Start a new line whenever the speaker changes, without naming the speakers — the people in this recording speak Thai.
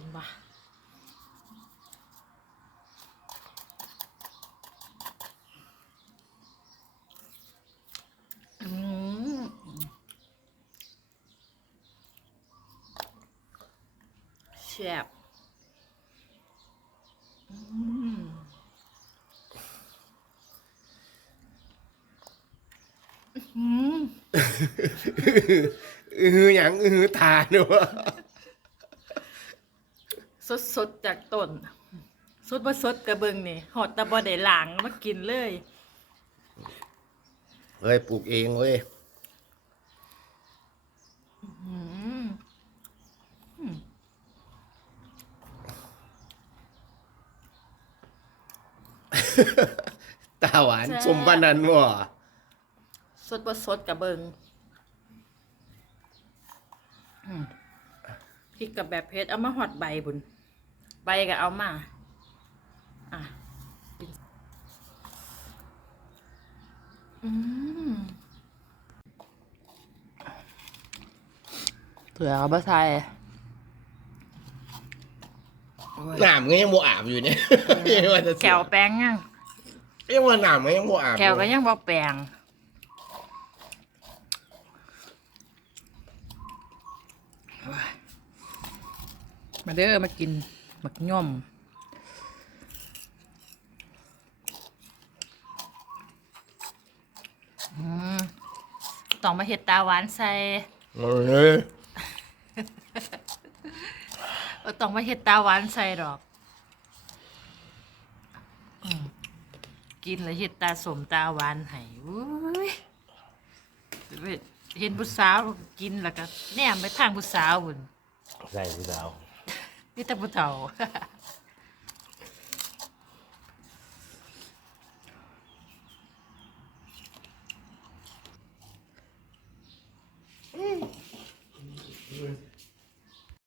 ินบ่อืมแซ่บอืมอืม
อือหือหยังอือหือทานเนอะ
สดสดๆจากต้น สดบ่สดกระเบิงนี่หอดแตะบ่ได้ล้างมากินเลย
เฮ้ยปลูกเองเว้ย
อืม
ตาหวานสมปานนันว่ะ
สดบ่สดกระเบิงอืมพริกกับแบบเพชรเอามาหอดใบบุญ ใบก็เอามา อะอืมเถื่อเอาบะไทย
หนามก็ยังบ่อาบอยู่เนี่ยยังว่าจะเสี
แข
ยว
แป้งยัง
ยังว่าหนามก็ยังบ่อาบ
แขวก็ยังบ่แปลงมาเด้อมากิน หมักย่อมอืมต้องมาเห็ดตาหวานใส่
เฮ้ย
เออต้องมาเห็ดตาหวานใส่ดอกอืมกินแล้วเห็ดตาสมตาหวานให้อุ้ยเห็นผู้สาวกินแล้วก็แนมไปทางผู้สาวบุญ
ใส่ผู้สาว
นี่แต่ผู้เฒ่า
เ